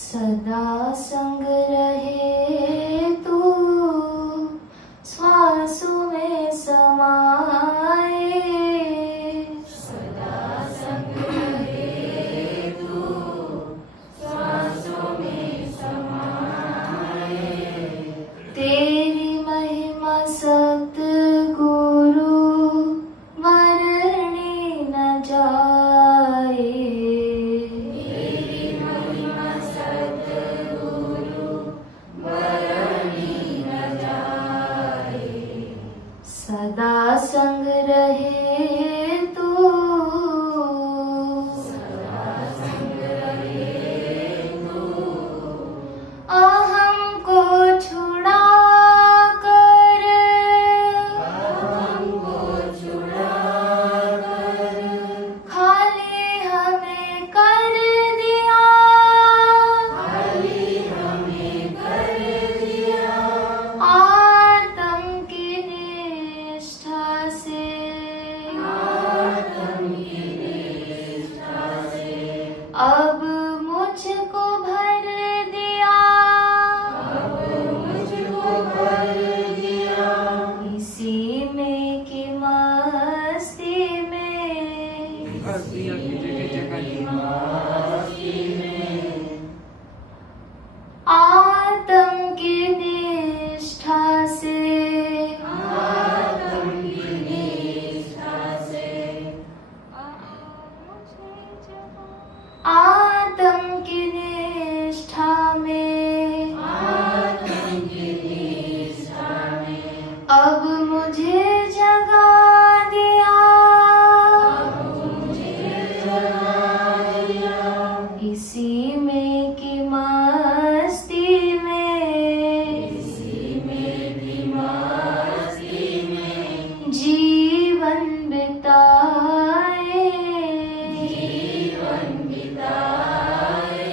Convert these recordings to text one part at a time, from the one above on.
सदा संग रहे तू श्वासों में समाए, सदा संग रहे तू श्वासों में समाए। तेरी महिमा सतगुरु वर्णि न जाए, तेरी महिमा सतगुरु वर्णि न जाए। सदा संग रहे तू, सदा संग रहे तू अहम को छुड़ा कर, हमको छुड़ा कर खाली हमें कर दिया, खाली हमें कर दिया। आत्म की निष्ठा से, आत्म की निष्ठा से अब मुझको भर दिया, अब मुझको भर दिया। इसी में की मस्ती में, मस्ती में आत्म की निष्ठा से, आत्म की निष्ठा से आत्म की निष्ठा में, आत्म की निष्ठा में अब मुझे जगा दिया, अब मुझे जगा दिया। इसी में की मस्ती में, इसी में भी मस्ती में जीवन बिताए, जीवन बिताए।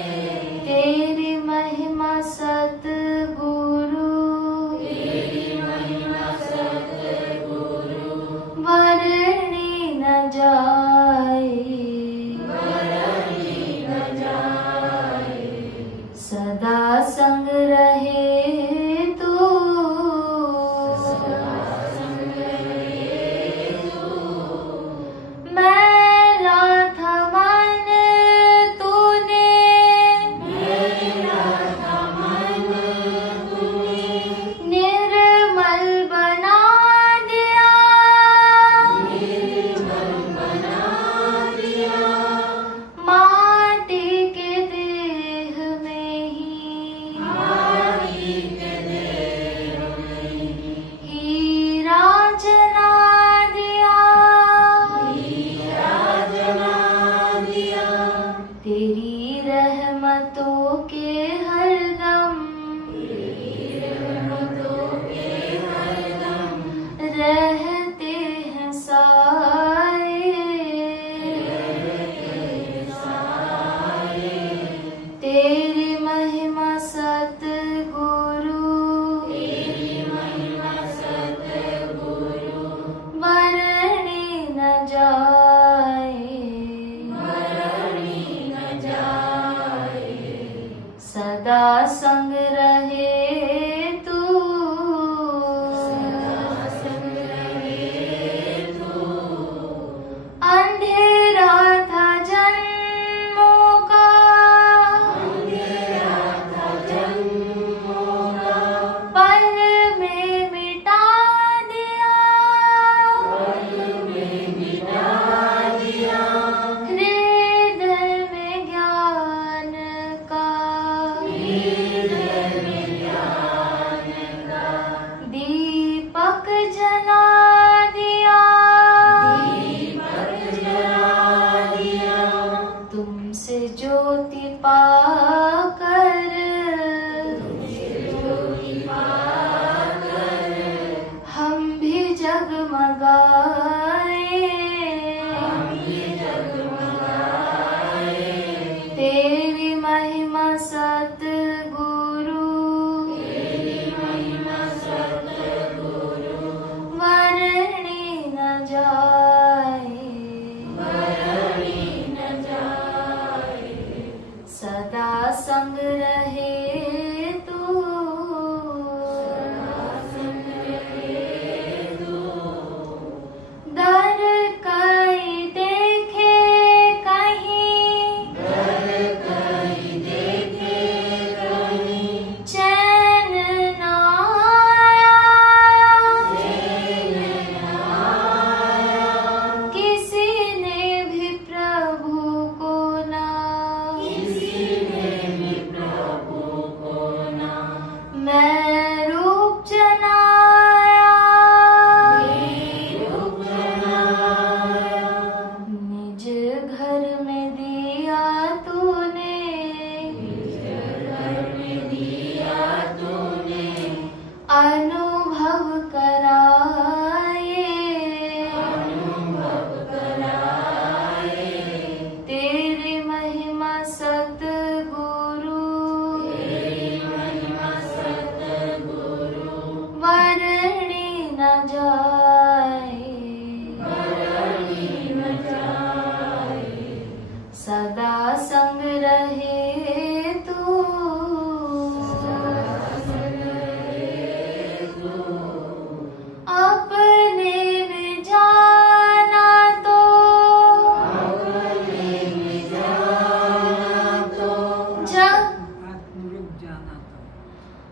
तेरी महिमा सतगुरु तेरी महिमा सतगुरु वर्णि न जाए, वर्णि न जाए। सदा संग रहे तू, सदा संग रहे तू मैला था मन तूने, मेरा था मन तूने निर्मल बना दिया, निर्मल बना दिया। माटी के देह में ही, माटी के देह में हीरा जना दिया, हीरा जना दिया। तेरी रहमतों के हरदम रहमतों के हरदम रहते हैं साए, साए। तेरी महिमा सतगुरु तेरी महिमा सतगुरु वर्णि न जाए, वर्णि न जाए। सदा संग रहे तू, सदा संग रहे तू अंधेरा था जन्मों का, अंधेरा था जन्मों का पल में मिटा दिया, पल में मिटा दिया। हृदय में ज्ञान का हृदय सदा संग रहे तू, अपने में जाना तो, जग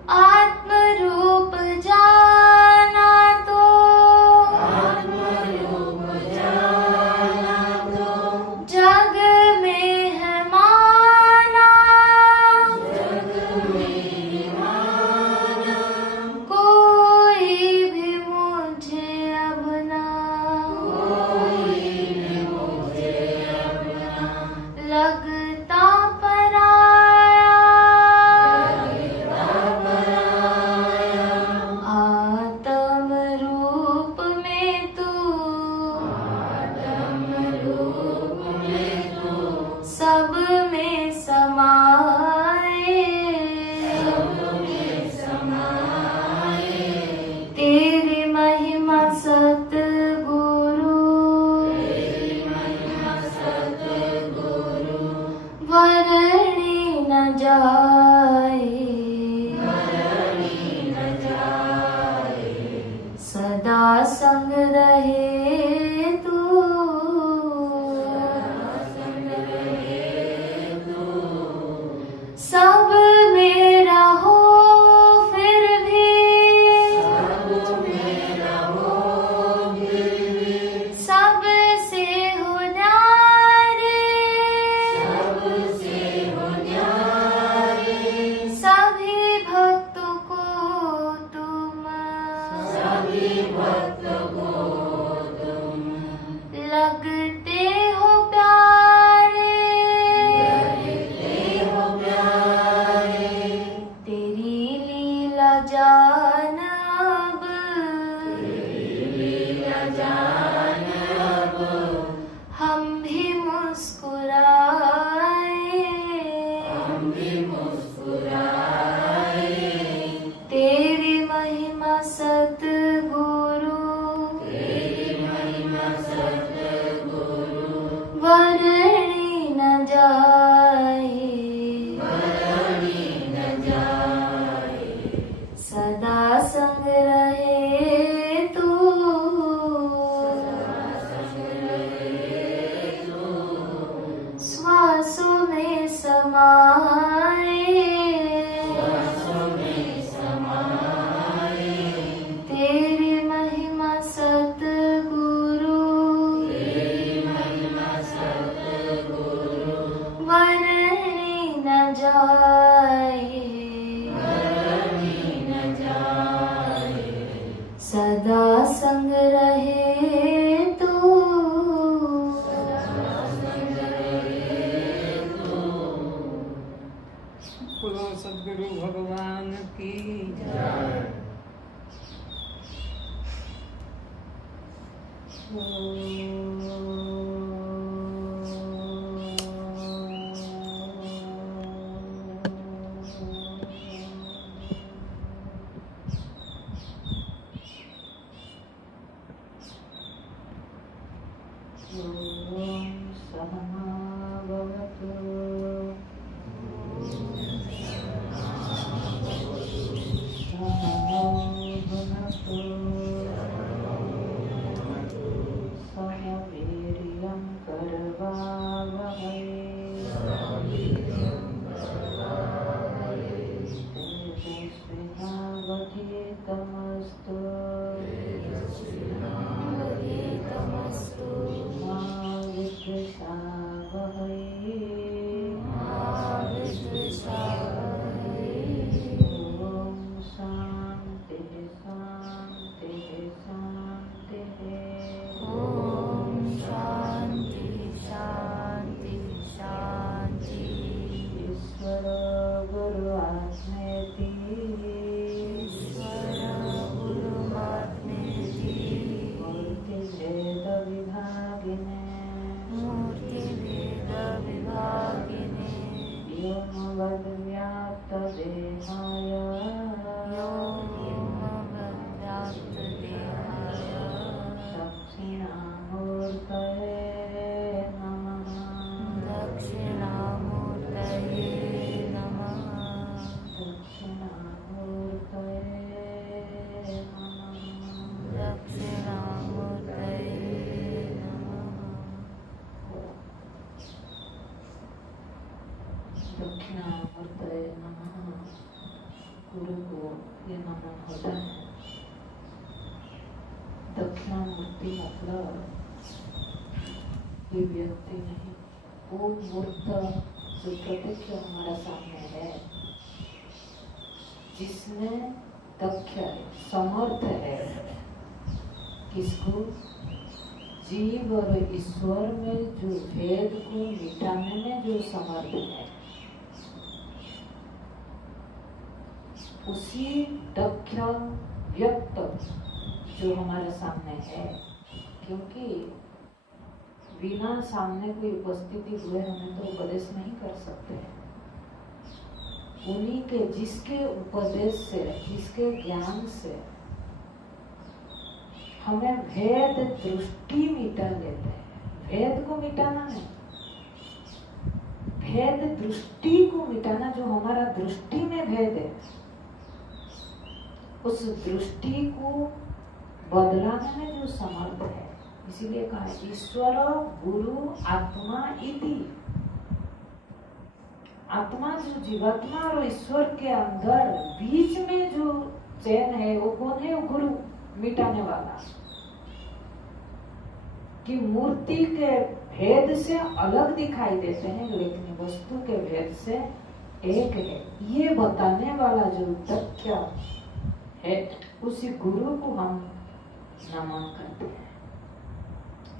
आत्मरूप जाना तो, जग में है माना, कोई भी मुझे अब ना, लगता पराया, आत्म रूप में तू, सब में समाए, तेरी महिमा सतगुरु, वर्णी न जाए, सदा संग रहे तू, सब मेरा हो फिर भी, सबसे हो न्यारे, सभी भक्तों को तुम, लगते हो प्यारे, तेरी लीला जान अब, हम भी मुस्कुराए, तेरी महिमा सतगुरु, वर्णी न जाए, सदा संग रहे तू, श्वासों में समाए, तेरी महिमा सतगुरु, वर्णी न जाए, सदा संग रहे तू, बोलो सद्गुरु भगवान की जय। ओम सहना भवतु, सहनौ भुनक्तु, सह वीर्यं करवावहै, तेजस्विनावधीतमस्तु, मा विद्विषावहै, ओम शांति शांति शांति, ओम शांति शांति शांति, ईश्वर गुरु आत्मेति, मूर्ति भेद विभागिने, व्योमवद् व्याप्त देहाय, दक्षिणामूर्तये नमः। दक्षिणामूर्तये नमः गुरु को ये नमन होता है। दक्षिणामूर्ति मतलब कोई व्यक्ति नहीं, वो मूर्त जो प्रत्यक्ष हमारा सामने है, जिसमें दक्ष है, समर्थ है, किसको? जीव और ईश्वर में जो भेद को मिटाने में जो समर्थ है, उसी दक्ष व्यक्त जो हमारे सामने है। क्योंकि बिना सामने कोई उपस्थिति हुए हमें तो उपदेश नहीं कर सकते। उन्हीं के जिसके उपदेश से, जिसके ज्ञान से हमें भेद दृष्टि मिटा देते हैं। भेद को मिटाना नहीं, भेद दृष्टि को मिटाना। जो हमारा दृष्टि में भेद है, उस दृष्टि को बदलाने में जो समर्थ है। इसीलिए कहा ईश्वर गुरु आत्मा इति। आत्मा जो जीवात्मा और ईश्वर के अंदर बीच में जो चैन है, वो कौन है? वो गुरु, मिटाने वाला। कि मूर्ति के भेद से अलग दिखाई देते हैं, लेकिन वस्तु के भेद से एक है, ये बताने वाला जो तथ्य है, उसी गुरु को हम नमन करते हैं।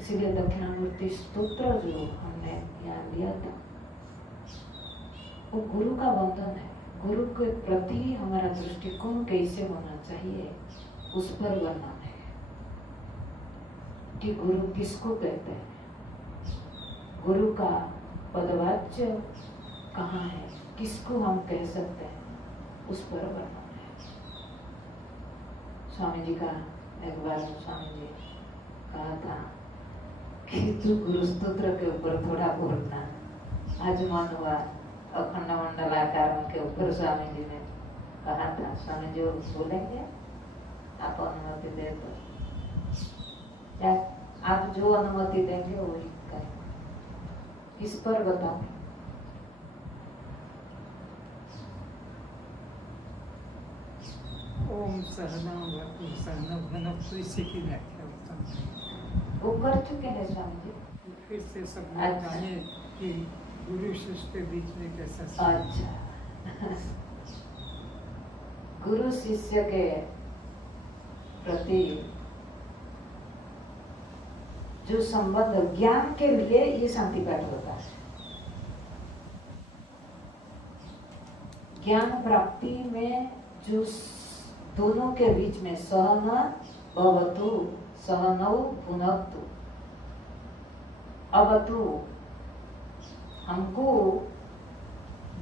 इसीलिए दक्षिणामूर्ति स्तोत्र जो हमने यहाँ दिया था, वो गुरु का बंधन है। गुरु के प्रति हमारा दृष्टिकोण कैसे होना चाहिए, उस पर वर्णन है कि गुरु किसको कहते हैं, गुरु का पदवाच्य कहाँ है, किसको हम कह सकते हैं, उस पर वर्णन है। स्वामी जी का एक बार स्वामी जी कहा था कि तू गुरु स्तोत्र के ऊपर थोड़ा बोलना। आज मन हुआ अखंड मंडलाकार के ऊपर स्वामी जी ने कहा था। स्वामी जी बोलेंगे, आप अनुमति दे दो, या आप जो अनुमति देंगे वही करेंगे। किस पर बताओ? ओम सहनावतु सहनौ इसी की व्याख्या वो कर चुके हैं स्वामी जी। फिर से सब लोग जाने कि गुरु शिष्य के बीच में कैसा। अच्छा गुरु शिष्य के प्रति जो संबंध, ज्ञान के लिए ये शांति पाठ होता है। ज्ञान प्राप्ति में जो दोनों के बीच में सहन भवतु सहनौ भुनक्तु। अवतु, हमको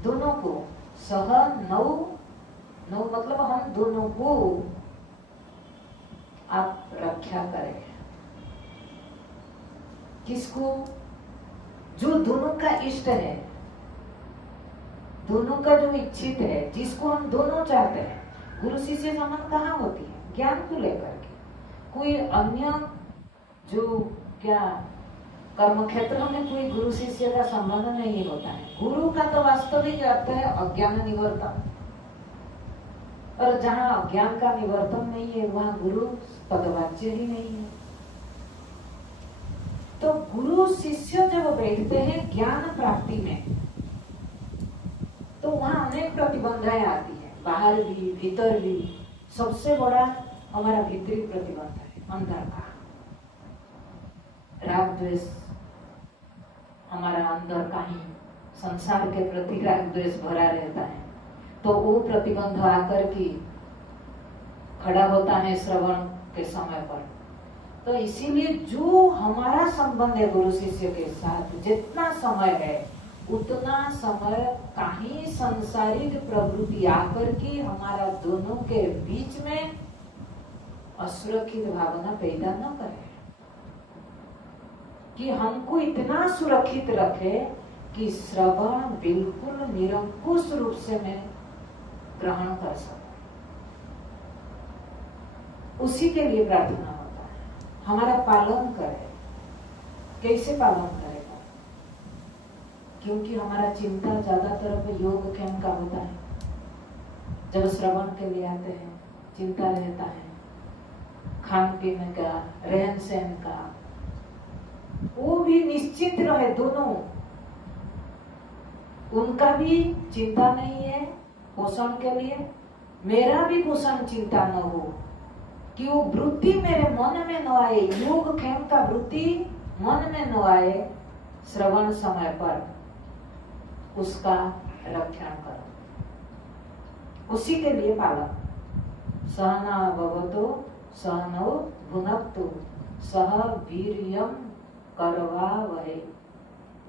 दोनों को सहनौ, नौ मतलब हम दोनों को आप रक्षा करें। किसको? जो दोनों का इष्ट है, दोनों का जो इच्छित है, जिसको हम दोनों चाहते हैं। गुरु शिष्य संबंध कहाँ होती है? ज्ञान को लेकर के। कोई अन्य जो क्या कर्म क्षेत्र में कोई गुरु शिष्य का संबंध नहीं होता है। गुरु का तो वास्तविक अर्थ है अज्ञान निवर्तन, और जहाँ अज्ञान का निवर्तन नहीं है, वहाँ गुरु पदवाच्य ही नहीं है। तो गुरु शिष्य जब बैठते हैं ज्ञान प्राप्ति में, तो वहाँ अनेक प्रतिबंधाएं आती है, बाहर भी भीतर भी। सबसे बड़ा हमारा भीतरी प्रतिबंध है अंदर का राग द्वेष। हमारा अंदर का ही संसार के प्रति राग द्वेष भरा रहता है, तो वो प्रतिबंध आकर के खड़ा होता है श्रवण के समय पर। तो इसीलिए जो हमारा संबंध है गुरु शिष्य के साथ, जितना समय है उतना समय कहीं सांसारिक प्रवृत्ति आकर के हमारा दोनों के बीच में असुरक्षित भावना पैदा न करे, कि हमको इतना सुरक्षित रखे कि श्रवण बिल्कुल निरंकुश रूप से मैं ग्रहण कर सकूं। उसी के लिए प्रार्थना होता है, हमारा पालन करे। कैसे पालन करेगा? क्योंकि हमारा चिंता ज्यादातर योग क्षेम का होता है। जब श्रवण के लिए आते हैं चिंता रहता है खान पीने का, रहन सहन का। वो भी निश्चित रहे, दोनों, उनका भी चिंता नहीं है पोषण के लिए, मेरा भी पोषण चिंता न हो कि वो वृत्ति मेरे मन में न आए, योग क्षेम का वृत्ति मन में न आए। श्रवण समय पर उसका रक्षण करो, उसी के लिए पालन। सहना भवतो सहनौ भुनक्तु सह वीर्यम करवावहै।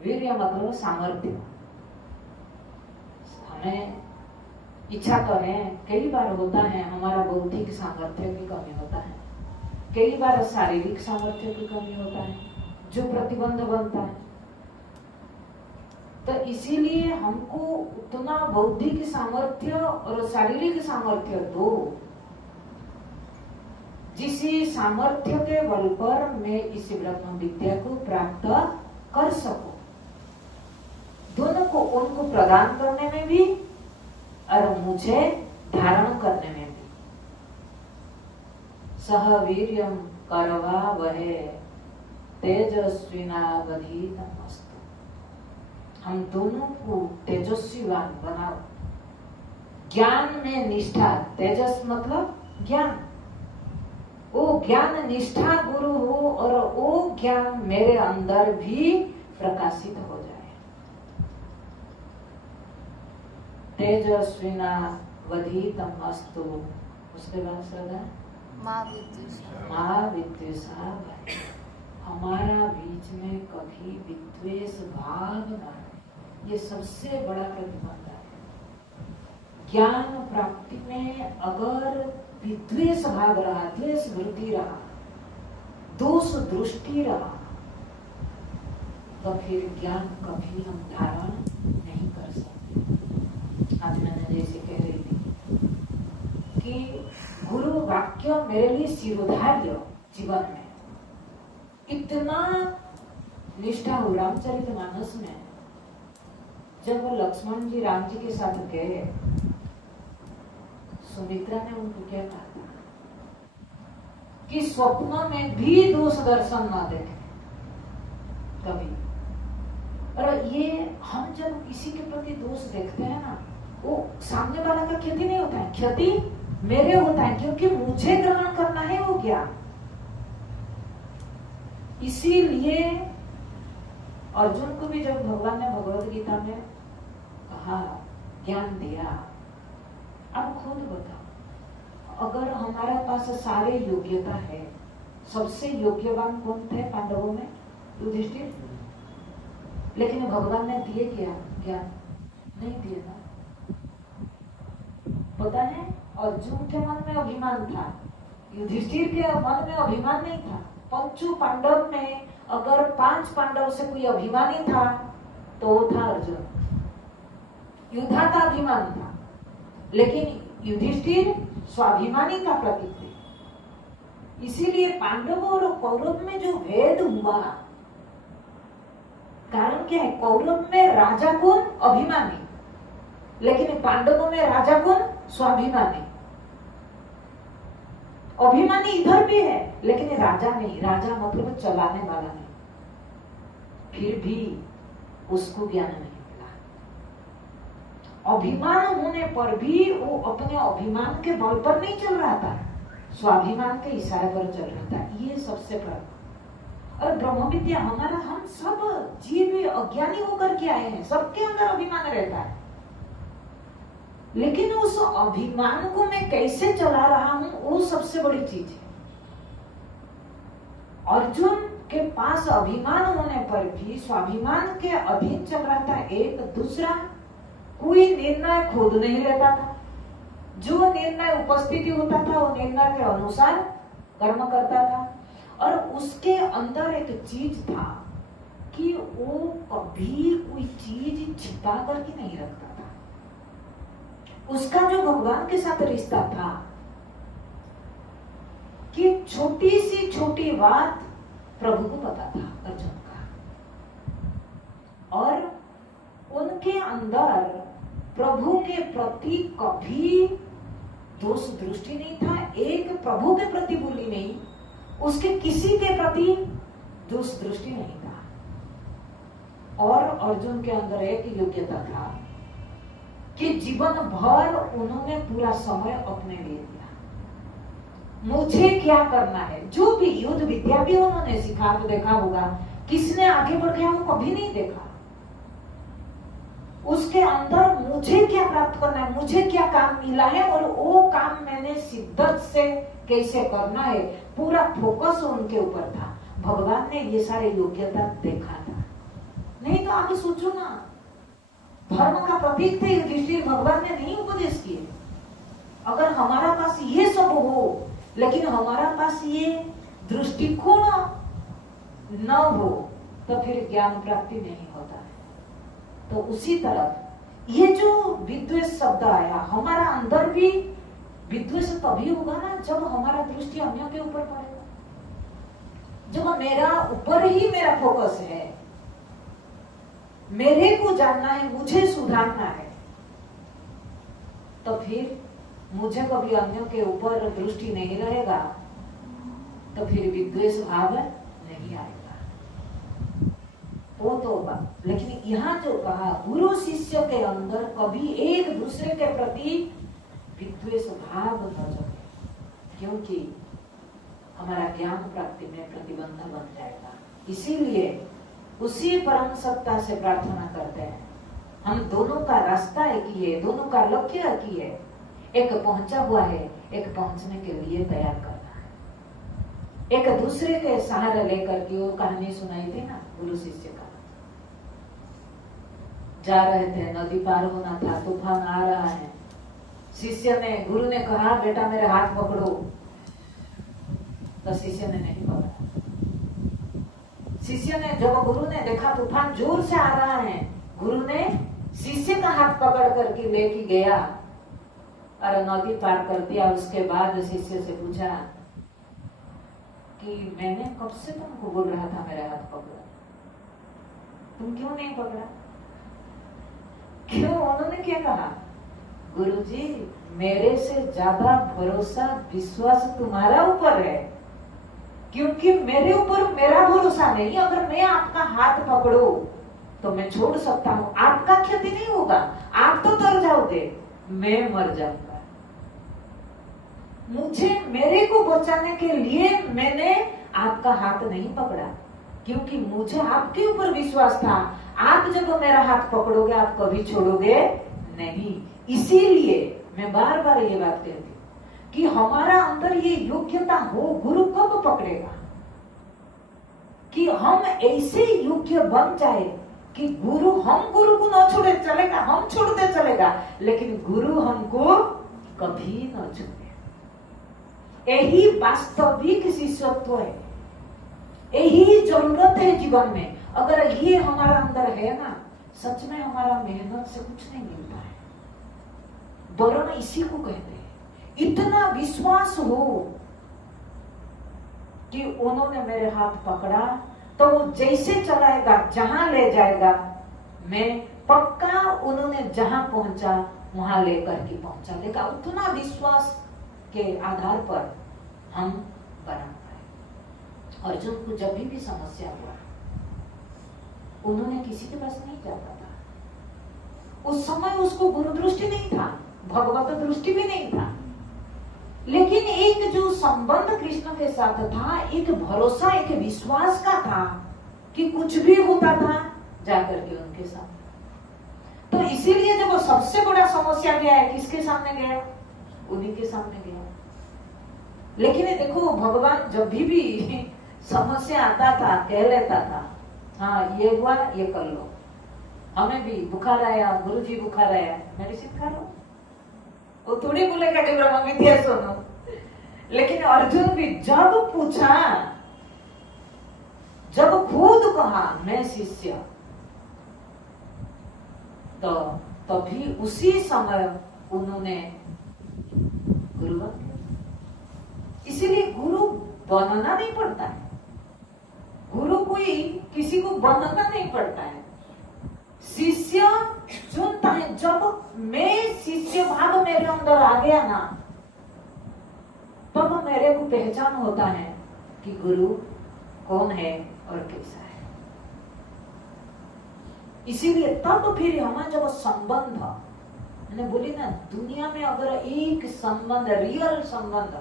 वीर्य मतलब सामर्थ्य। हमें इच्छा तो है, कई बार होता है हमारा बौद्धिक सामर्थ्य की कमी होता है, कई बार शारीरिक सामर्थ्य की कमी होता है जो प्रतिबंध बनता है। तो इसीलिए हमको उतना बौद्धिक सामर्थ्य और शारीरिक सामर्थ्य दो जिस सामर्थ्य के बल पर मैं इस ब्रह्म विद्या को प्राप्त कर सकूं। दोनों को, उनको प्रदान करने में भी और मुझे धारण करने में भी। सह वीर्यम करवावहै तेजस्विनावधीतमस्तु। हम दोनों को तेजस्वीवान बनाओ। ज्ञान में निष्ठा, तेजस मतलब ज्ञान, वो ज्ञान निष्ठा गुरु हो और वो ज्ञान मेरे अंदर भी प्रकाशित हो जाए। तेजस्विनावधीतमस्तु। उसके बाद श्रद्धा माँ विद्वेषा। हमारा बीच में कभी विद्वेष भाव न आए, ये सबसे बड़ा प्रतिबंध है। ज्ञान प्राप्ति में अगर विद्वेष भाव रहा, द्वेष वृत्ति रहा, दोष दृष्टि रहा, तो फिर ज्ञान कभी हम धारण नहीं कर सकते। आज मैंने जैसे कह रही थी कि गुरु वाक्य मेरे लिए शिरोधार्य जीवन में इतना निष्ठा हो। रामचरितमानस में जब वो लक्ष्मण जी राम जी के साथ गए, सुमित्रा ने उनको क्या कहा था कि स्वप्न में भी दोष दर्शन न देखे कभी। और ये हम जब किसी के प्रति दोष देखते हैं ना, वो सामने वाला का क्षति नहीं होता है, क्षति मेरे होता है, क्योंकि मुझे ग्रहण करना है वो ज्ञान। इसीलिए अर्जुन को भी जब भगवान ने भगवत गीता में कहा, ज्ञान दिया, अब खुद बताओ, अगर हमारे पास सारे योग्यता है, सबसे योग्यवान कौन थे पांडवों में? युधिष्ठिर। लेकिन भगवान ने दिए क्या? ज्ञान नहीं दिए ना। पता है, अर्जुन के मन में अभिमान था, युधिष्ठिर के मन में अभिमान नहीं था। पंचू पांडव में अगर 5 पांडव से कोई अभिमानी था तो वो था अर्जुन। युद्धा का अभिमान था, लेकिन युधिष्ठिर स्वाभिमानी का प्रतीक थे। इसीलिए पांडवों और कौरव में जो भेद हुआ, कारण क्या है? कौरव में राजा कौन? अभिमानी, लेकिन पांडवों में राजा कौन? स्वाभिमानी। अभिमानी इधर भी है, लेकिन राजा नहीं। राजा मतलब चलाने वाला नहीं। फिर भी उसको ज्ञान नहीं मिला। अभिमान होने पर भी वो अपने अभिमान के बल पर नहीं चल रहा था, स्वाभिमान के इशारे पर चल रहा था। ये सबसे प्रमुख। और ब्रह्म विद्या हमारा, हम सब जीव अज्ञानी होकर के आए हैं, सबके अंदर अभिमान रहता है, लेकिन उस अभिमान को मैं कैसे चला रहा हूं, वो सबसे बड़ी चीज है। अर्जुन के पास अभिमान होने पर भी स्वाभिमान के अधीन चल रहा था। एक दूसरा कोई निर्णय खुद नहीं लेता था, जो निर्णय उपस्थिति होता था वो निर्णय के अनुसार कर्म करता था। और उसके अंदर एक चीज था कि वो कभी कोई चीज छिपा करके नहीं रखता था। उसका जो भगवान के साथ रिश्ता था कि छोटी सी छोटी बात प्रभु को पता था अर्जुन का, और के अंदर प्रभु के प्रति कभी दोष दृष्टि नहीं था। एक प्रभु के प्रति बुली नहीं, उसके किसी के प्रति दोष दृष्टि नहीं था। और अर्जुन के अंदर एक योग्यता था कि जीवन भर उन्होंने पूरा समय अपने लिए दिया। मुझे क्या करना है, जो भी युद्ध विद्या भी उन्होंने सीखा तो देखा होगा, किसने आगे बढ़ गया वो कभी नहीं देखा। उसके अंदर मुझे क्या प्राप्त करना है, मुझे क्या काम मिला है और वो काम मैंने शिद्दत से कैसे करना है, पूरा फोकस उनके ऊपर था। भगवान ने ये सारे योग्यता देखा था। नहीं तो आगे सोचो ना, धर्म का प्रतीक थे युधिष्ठिर, भगवान ने नहीं उपदेश किए। अगर हमारा पास ये सब हो लेकिन हमारा पास ये दृष्टिकोण न हो तो फिर ज्ञान प्राप्ति नहीं होता है। तो उसी तरह ये जो विद्वेष शब्द आया, हमारा अंदर भी विद्वेष तभी होगा ना जब हमारा दृष्टि अन्य के ऊपर पड़ेगा, जब मेरा ऊपर ही मेरा फोकस है, मेरे को जानना है, मुझे सुधारना है, तो फिर मुझे कभी अन्य के ऊपर दृष्टि नहीं रहेगा, तो फिर विद्वेष भाव नहीं आएगा। वो तो बात। लेकिन यहाँ जो कहा, गुरु शिष्य के अंदर कभी एक दूसरे के प्रति विद्वेष भाव न जगे, क्योंकि हमारा ज्ञान प्राप्ति में प्रतिबंध बन जाएगा। इसीलिए उसी परम सत्ता से प्रार्थना करते हैं, हम दोनों का रास्ता एक ही है, दोनों का लक्ष्य एक ही है, एक पहुंचा हुआ है, एक पहुंचने के लिए तैयार करना है। एक दूसरे के सहारा लेकर के वो कहानी सुनाई थी ना गुरु शिष्य का, जा रहे थे, नदी पार होना था, तूफान आ रहा है, शिष्य ने, गुरु ने कहा बेटा मेरे हाथ पकड़ो, तो शिष्य ने नहीं पकड़ा। शिष्य ने, जब गुरु ने देखा तूफान जोर से आ रहा है, गुरु ने शिष्य का हाथ पकड़ करके लेके गया और नदी पार कर दिया। उसके बाद शिष्य से पूछा कि मैंने कब से तुमको बोल रहा था मेरा हाथ पकड़ो, तुम क्यों नहीं पकड़ा? क्यों? उन्होंने क्या कहा, गुरुजी मेरे से ज्यादा भरोसा विश्वास तुम्हारा ऊपर है, क्योंकि मेरे ऊपर मेरा भरोसा नहीं। अगर मैं आपका हाथ पकड़ू तो मैं छोड़ सकता हूँ, आपका क्षति नहीं होगा, आप तो तर जाओगे, मैं मर जाऊंगा। मुझे, मेरे को बचाने के लिए मैंने आपका हाथ नहीं पकड़ा, क्योंकि मुझे आपके ऊपर विश्वास था। आप जब मेरा हाथ पकड़ोगे आप कभी छोड़ोगे नहीं। इसीलिए मैं बार बार ये बात कहती हूँ कि हमारा अंदर ये योग्यता हो, गुरु कब पकड़ेगा कि हम ऐसे योग्य बन जाए कि गुरु, हम गुरु को न छोड़े चलेगा, हम छोड़ते चलेगा, लेकिन गुरु हमको कभी न छोड़े। यही वास्तविक शिष्यत्व है, यही जरूरत है जीवन में। अगर ये हमारा अंदर है ना, सच में हमारा मेहनत से कुछ नहीं मिलता है। वरना इसी को कहते हैं, इतना विश्वास हो कि उन्होंने मेरे हाथ पकड़ा तो वो जैसे चलाएगा, जहां ले जाएगा, मैं पक्का उन्होंने जहां पहुंचा वहां लेकर के पहुंचा देगा। उतना विश्वास के आधार पर हम बना पाए। अर्जुन को जब भी समस्या हुआ, उन्होंने किसी के पास नहीं जाता था। उस समय उसको गुरु दृष्टि नहीं था, भगवत दृष्टि भी नहीं था, लेकिन एक जो संबंध कृष्ण के साथ था, एक भरोसा, एक विश्वास का था कि कुछ भी होता था जाकर के उनके साथ। तो इसीलिए जब वो सबसे बड़ा समस्या गया है, किसके सामने गया? उन्हीं के सामने गया। लेकिन देखो, भगवान जब भी समस्या आता था कह लेता था, हाँ ये हुआ, ये कर लो। हमें भी बुखार आया, गुरु जी बुखार आया, मेडिसिन खा लो। वो थोड़ी बोलेगा कि ब्रह्म विद्या सुनो। लेकिन अर्जुन भी जब पूछा, जब खुद कहा मैं शिष्य, तो तभी उसी समय उन्होंने गुरु बन गया। इसीलिए गुरु बनना नहीं पड़ता है, गुरु कोई किसी को बनना नहीं पड़ता है। शिष्य जब मैं शिष्य भाव मेरे अंदर आ गया ना, तब मेरे को पहचान होता है कि गुरु कौन है और कैसा है। इसीलिए तब फिर हमारा जब संबंध, मैंने बोली ना, दुनिया में अगर एक संबंध, रियल संबंध,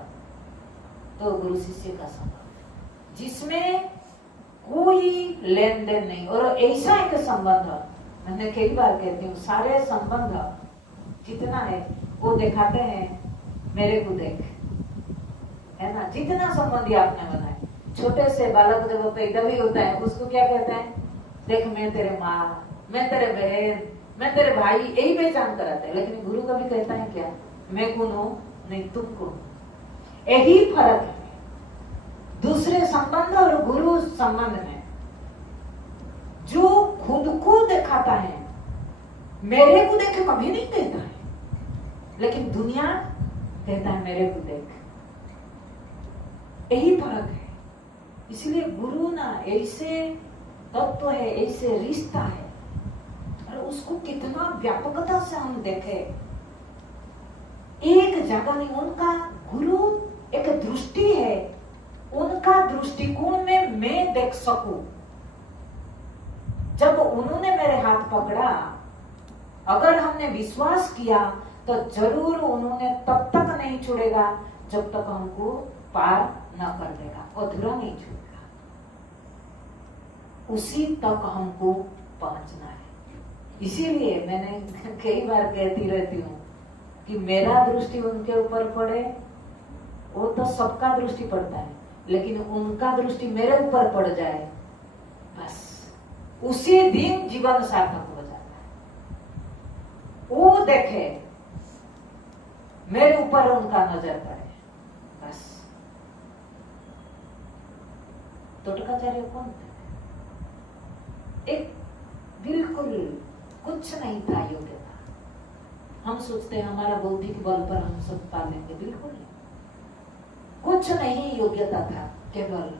तो गुरु शिष्य का संबंध, जिसमें कोई लेन देन नहीं। और ऐसा एक संबंध, मैंने कई बार कहती हूँ, सारे संबंध जितना है वो दिखाते हैं मेरे को देख, है ना। जितना संबंधी आपने बनाए, छोटे से बालक जब पैदा भी होता है उसको क्या कहते हैं, देख मैं तेरे माँ, मैं तेरे बहन, मैं तेरे भाई, यही पहचान कराते हैं। लेकिन गुरु कभी कहता है क्या, मैं कौन हूं, नहीं तुम कौन। यही फर्क है दूसरे संबंध और गुरु संबंध में। जो खुद को दिखाता है, मेरे को देख कभी नहीं कहता है, लेकिन दुनिया कहता है मेरे को देख। यही फर्क है। इसलिए गुरु ना ऐसे तत्व है, ऐसे रिश्ता है, और उसको कितना व्यापकता से हम देखे। एक जगह नहीं, उनका गुरु एक दृष्टि है, उनका दृष्टिकोण में मैं देख सकूं। जब उन्होंने मेरे हाथ पकड़ा, अगर हमने विश्वास किया तो जरूर उन्होंने तब तक नहीं छोड़ेगा जब तक हमको पार न कर देगा, अधूरा नहीं छोड़ेगा, उसी तक हमको पहुंचना है। इसीलिए मैंने कई बार कहती रहती हूँ कि मेरा दृष्टि उनके ऊपर पड़े, वो तो सबका दृष्टि पड़ता है, लेकिन उनका दृष्टि मेरे ऊपर पड़ जाए, बस उसी दिन जीवन सार्थक हो जाता है। वो देखे मेरे ऊपर उनका नजर पड़े, बस। तोटकाचार्य कौन था? एक बिल्कुल कुछ नहीं था योग्यता। हम सोचते हैं हमारा बौद्धिक बल पर हम सब पा लेंगे, बिल्कुल नहीं। कुछ नहीं योग्यता था, केवल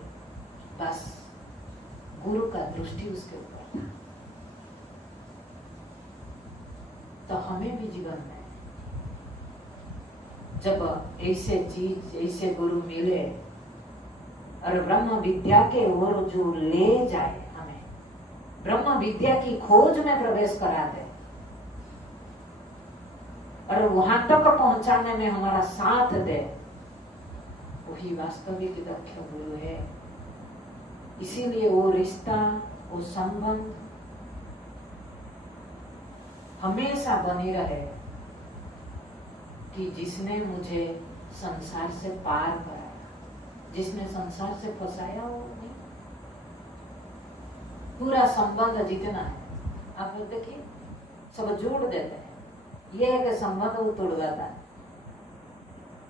बस गुरु का दृष्टि उसके ऊपर था। तो हमें भी जीवन में जब ऐसे चीज, ऐसे गुरु मिले और ब्रह्म विद्या के ओर जो ले जाए, हमें ब्रह्म विद्या की खोज में प्रवेश करा दे और वहां तक पहुंचाने में हमारा साथ दे, वही वास्तविक दक्ष गुरु है। इसीलिए वो रिश्ता, वो संबंध हमेशा बनी रहे कि जिसने मुझे संसार से पार कराया, जिसने संसार से फंसाया वो नहीं। पूरा संबंध जितना है, आप लोग देखिए, सब जोड़ देते हैं, ये है कि संबंध वो तोड़वाता है।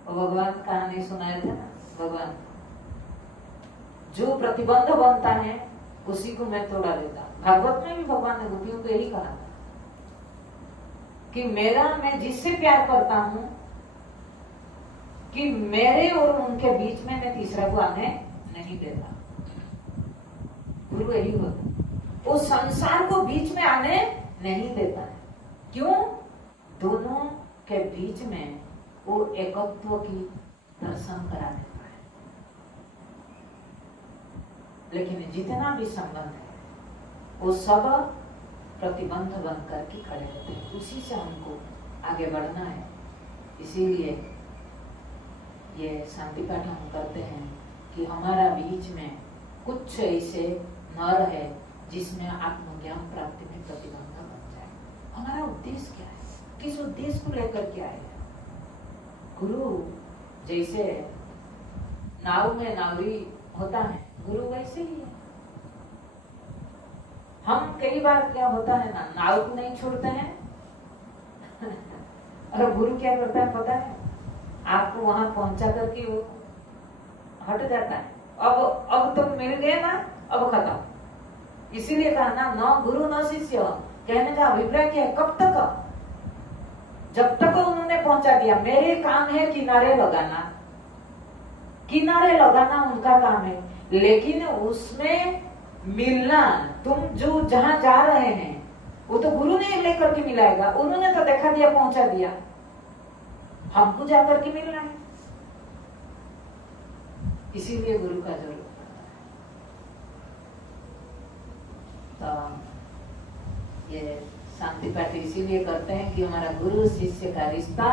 और भगवान कहानी सुनाए थे ना, भगवान जो प्रतिबंध बनता है उसी को मैं तोड़ा देता। भागवत में भी भगवान ने गोपियों को यही कहा था कि मैं जिससे प्यार करता हूं, कि मेरे और उनके बीच में मैं तीसरा को आने नहीं देता। गुरु यही होता, वो संसार को बीच में आने नहीं देता है। क्यों? दोनों के बीच में वो एकत्व की दर्शन करा देता है। लेकिन जितना भी संबंध है वो सब प्रतिबंध बनकर के खड़े होते हैं, उसी से हमको आगे बढ़ना है। इसीलिए ये शांति पाठ हम करते हैं कि हमारा बीच में कुछ ऐसे न रहे जिसमें आत्मज्ञान प्राप्ति में प्रतिबंध बन जाए। हमारा उद्देश्य क्या है, किस उद्देश्य को लेकर के आए हैं? गुरु जैसे नाव में नावरी होता है, गुरु वैसे ही है। हम कई बार क्या होता है ना, नाव को नहीं छोड़ते हैं और गुरु क्या करता है पता है, आपको वहां पहुंचा करके वो हट जाता है। अब तो मिल गए ना, अब खत्म। इसीलिए कहा ना, न गुरु न शिष्य, कहने का अभिप्राय क्या है, कब तक? जब तक उन्होंने पहुंचा दिया। मेरे काम है किनारे लगाना, किनारे लगाना उनका काम है, लेकिन उसमें मिलना, तुम जो जहां जा रहे हैं वो तो गुरु ने लेकर के मिलाएगा, उन्होंने तो देखा दिया पहुंचा दिया, हमको जाकर के मिलना है। इसीलिए गुरु का जरूरत पड़ता है। तो ये शांति पाठ इसीलिए करते हैं कि हमारा गुरु शिष्य का रिश्ता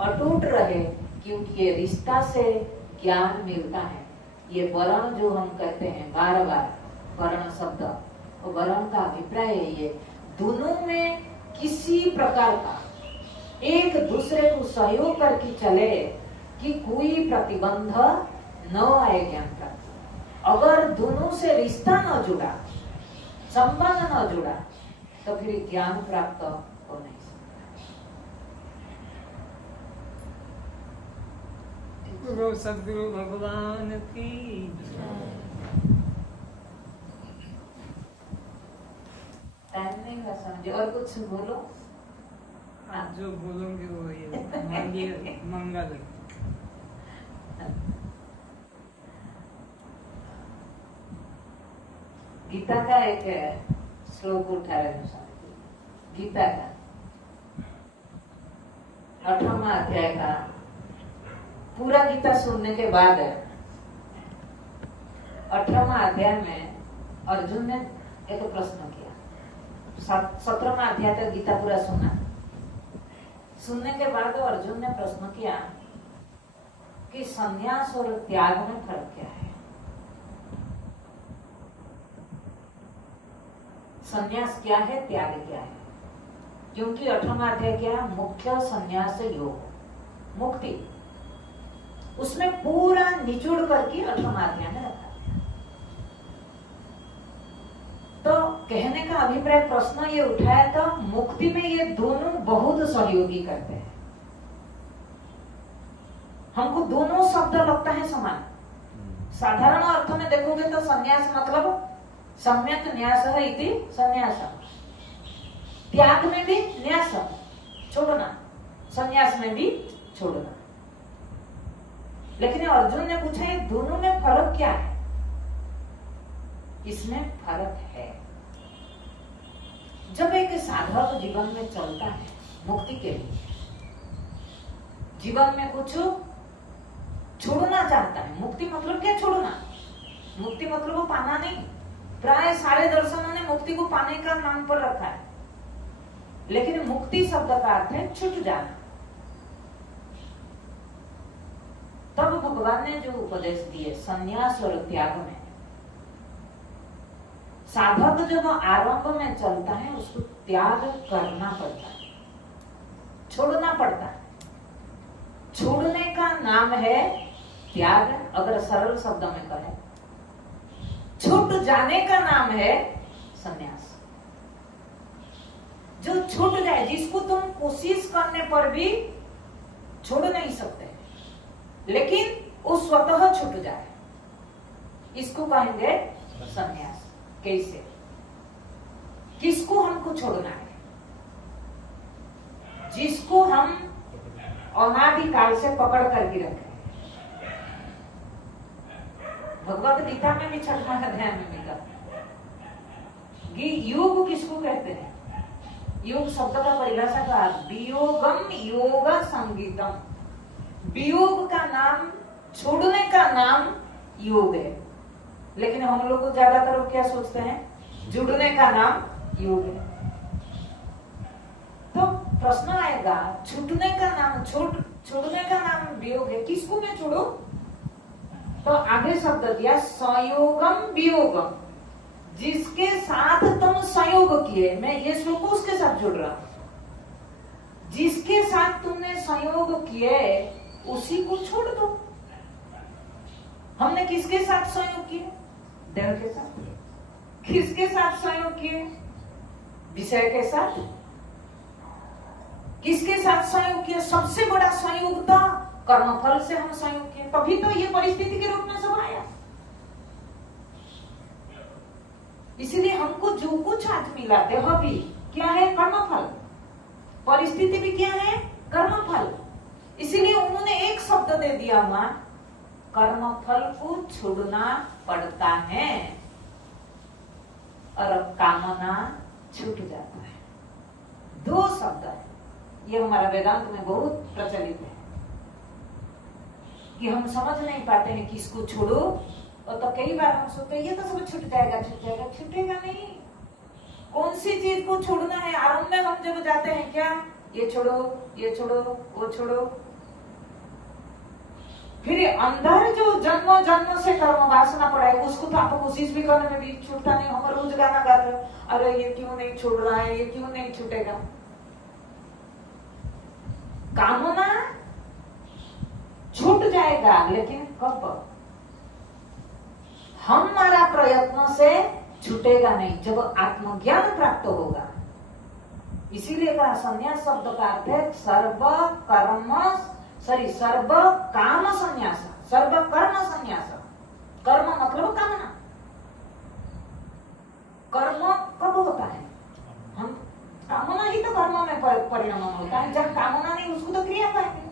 अटूट रहे, क्योंकि ये रिश्ता से ज्ञान मिलता है। ये वर्ण जो हम कहते हैं बार बार वर्ण शब्द, और वर्ण का अभिप्राय है ये दोनों में किसी प्रकार का एक दूसरे को सहयोग करके चले कि कोई प्रतिबंध न आए ज्ञान प्राप्त। अगर दोनों से रिश्ता न जुड़ा, संबंध न जुड़ा, तो फिर ज्ञान प्राप्त हो नहीं सकता। गुरु सदगुरु भगवान की। टाइम नहीं हुआ समझे, और कुछ बोलो। आप जो बोलोगे वो ये मांगिए मंगल। गीता का एक श्लोक उठा रहे गीता का 8वां अध्याय का पूरा गीता सुनने के बाद 8वां अध्याय में अर्जुन ने एक प्रश्न किया। 17वां अध्याय तक गीता पूरा सुनने के बाद अर्जुन ने प्रश्न किया कि संन्यास और त्याग में फर्क क्या है। संन्यास क्या है, त्याग क्या है? क्योंकि 8वां अध्याय क्या, मुख्य संन्यास योग, मुक्ति, उसमें पूरा निचोड़ करके 8वां अध्याय में रखा। तो कहने का अभिप्राय, प्रश्न ये उठाया था, मुक्ति में ये दोनों बहुत सहयोगी करते हैं। हमको दोनों शब्द लगता है समान। साधारण अर्थ में देखोगे तो संन्यास मतलब सम्यक न्यास है इति संन्यास, त्याग में भी न्यास छोड़ना, संन्यास में भी छोड़ना। लेकिन अर्जुन ने पूछा ये दोनों में फर्क क्या है? इसमें फर्क है, जब एक साधक जीवन में चलता है मुक्ति के लिए, जीवन में कुछ छोड़ना चाहता है। मुक्ति मतलब क्या छोड़ना? मुक्ति मतलब वो पाना नहीं। प्राय सारे दर्शनों ने मुक्ति को पाने का नाम पर रखा है, लेकिन मुक्ति शब्द का अर्थ है छूट जाना। तब भगवान ने जो उपदेश दिए संन्यास और त्याग में, साधक जब आरंभ में चलता है उसको त्याग करना पड़ता है, छोड़ना पड़ता है। छोड़ने का नाम है त्याग। अगर सरल शब्द में कहें, छूट जाने का नाम है संन्यास। जो छूट जाए, जिसको तुम कोशिश करने पर भी छोड़ नहीं सकते, लेकिन वो स्वतः छूट जाए, इसको कहेंगे संन्यास। कैसे, किसको हमको छोड़ना है? जिसको हम अनादिकाल से पकड़ करके रखे। भगवत गीता में भी 6वां अध्याय में भी कहा, योग किसको कहते हैं? योग शब्द का परिभाषा का वियोगम योग संगीतम। वियोग का नाम, छोड़ने का नाम योग है, लेकिन हम लोग ज्यादातर क्या सोचते हैं, जुड़ने का नाम योग है। तो प्रश्न आएगा, छूटने का नाम छोड़ने का नाम वियोग है, किसको मैं छोड़ू? तो आगे शब्द दिया संयोगम वियोगम, जिसके साथ तुम संयोग किए। मैं ये श्लोक उसके साथ जोड़ रहा हूं, जिसके साथ तुमने संयोग किए उसी को छोड़ दो। हमने किसके साथ संयोग किए? देह के साथ। किसके साथ संयोग किए? विषय के साथ। किसके साथ संयोग किए? सबसे बड़ा संयोग था कर्मफल से हम संयोग किए, तभी तो ये परिस्थिति के रूप में सब आया। इसलिए हमको जो कुछ आज मिला, देह भी क्या है? कर्मफल। परिस्थिति भी क्या है? कर्मफल। इसीलिए उन्होंने एक शब्द दे दिया, मां, कर्मफल को छोड़ना पड़ता है और कामना छूट जाता है। शब्द है, ये हमारा वेदांत में बहुत प्रचलित है कि हम समझ नहीं पाते हैं कि इसको छोड़ो, और तो कई बार हम सोचते हैं ये तो सब छूट जाएगा, छूटेगा नहीं। कौन सी चीज को छोड़ना है? आरंभ में हम जब जाते हैं क्या, ये छोड़ो, ये छोड़ो, वो छोड़ो, फिर अंदर जो जन्मों जन्मों से कर्म वासना पड़ा है उसको तो आप कोशिश भी करने में भी छूटता नहीं। हम रोज गाना गाते हैं, अरे ये क्यों नहीं छूट रहा है, ये क्यों नहीं छूटेगा। कामना छूट जाएगा, लेकिन कब? हमारा प्रयत्न से छूटेगा नहीं, जब आत्मज्ञान प्राप्त होगा। इसीलिए कहा संन्यास शब्द का अर्थ है सर्व काम संन्यास, सर्व कर्म संन्यास। कर्म मतलब कामना। कर्म कब होता है? हम कामना ही तो कर्म में परिणाम होता है। जब कामना नहीं उसको तो क्रिया कहेंगे,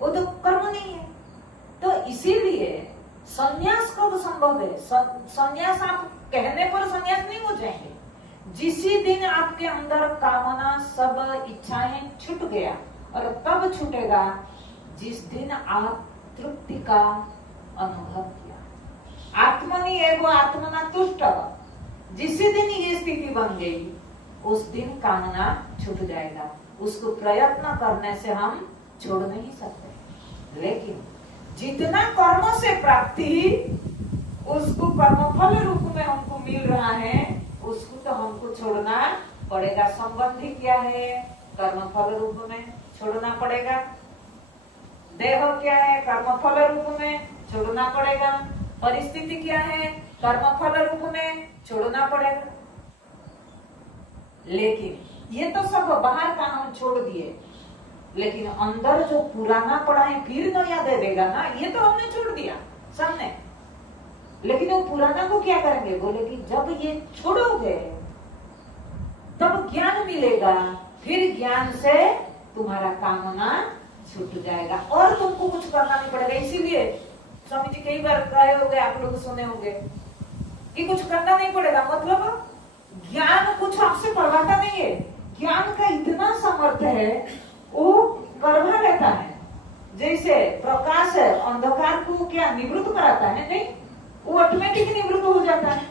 वो तो कर्म नहीं है। तो इसीलिए संन्यास कब संभव है? संन्यास आप कहने पर संन्यास नहीं हो जाएंगे। जिसी दिन आपके अंदर कामना सब इच्छाएं छूट गया, और तब छूटेगा जिस दिन आप तृप्ति का अनुभव किया। आत्मनि एवं आत्मना तुष्ट, जिस दिन ये स्थिति बन गई उस दिन कामना छूट जाएगा। उसको प्रयत्न करने से हम छोड़ नहीं सकते, लेकिन जितना कर्म से प्राप्ति उसको कर्मफल रूप में हमको मिल रहा है, उसको तो हमको छोड़ना पड़ेगा। संबंधी क्या है? कर्मफल रूप में छोड़ना पड़ेगा। देह क्या है? कर्मफल रूप में छोड़ना पड़ेगा। परिस्थिति क्या है? कर्मफल रूप में छोड़ना पड़ेगा। लेकिन ये तो सब बाहर का हम छोड़ दिए, लेकिन अंदर जो पुराना पड़ा है फिर नया दे देगा ना, ये तो हमने छोड़ दिया सामने। लेकिन वो पुराना को क्या करेंगे? बोले कि जब ये छोड़ोगे तब ज्ञान मिलेगा, फिर ज्ञान से तुम्हारा कामना छूट जाएगा और तुमको कुछ करना नहीं पड़ेगा। इसीलिए स्वामी जी कई बार कहे होंगे, आप लोग सुने होंगे कि कुछ करना नहीं पड़ेगा, मतलब ज्ञान कुछ आपसे करवाता नहीं है। ज्ञान का इतना सामर्थ्य है, वो करवा लेता है। जैसे प्रकाश है, अंधकार को क्या निवृत्त कराता है? नहीं, वो ऑटोमेटिक निवृत्त हो जाता है।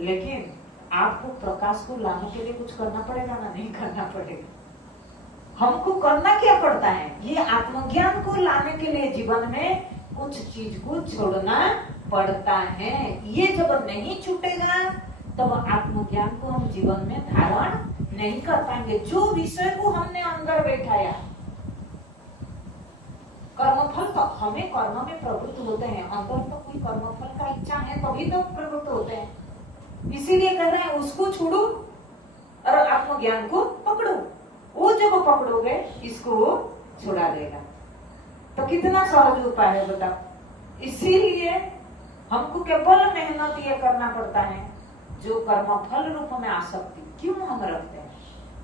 लेकिन आपको प्रकाश को लाने के लिए कुछ करना पड़ेगा ना? नहीं करना पड़ेगा। हमको करना क्या पड़ता है? ये आत्मज्ञान को लाने के लिए जीवन में कुछ चीज को छोड़ना पड़ता है। ये जब नहीं छूटेगा तब आत्मज्ञान को हम जीवन में धारण नहीं कर पाएंगे। जो विषय को हमने अंदर बैठाया, कर्मफल तो हमें कर्म में प्रवृत्त होते हैं, अंदर तो कोई कर्मफल का इच्छा है तभी तो प्रवृत्त होते हैं। इसीलिए कह रहे हैं उसको छोड़ो और आत्मज्ञान को पकड़ो। वो जब पकड़ोगे इसको वो छुड़ा देगा। तो कितना सहज उपाय है बताओ। इसीलिए हमको केवल मेहनत ये करना पड़ता है। जो कर्मफल रूप में आसक्ति क्यों हम रखते हैं?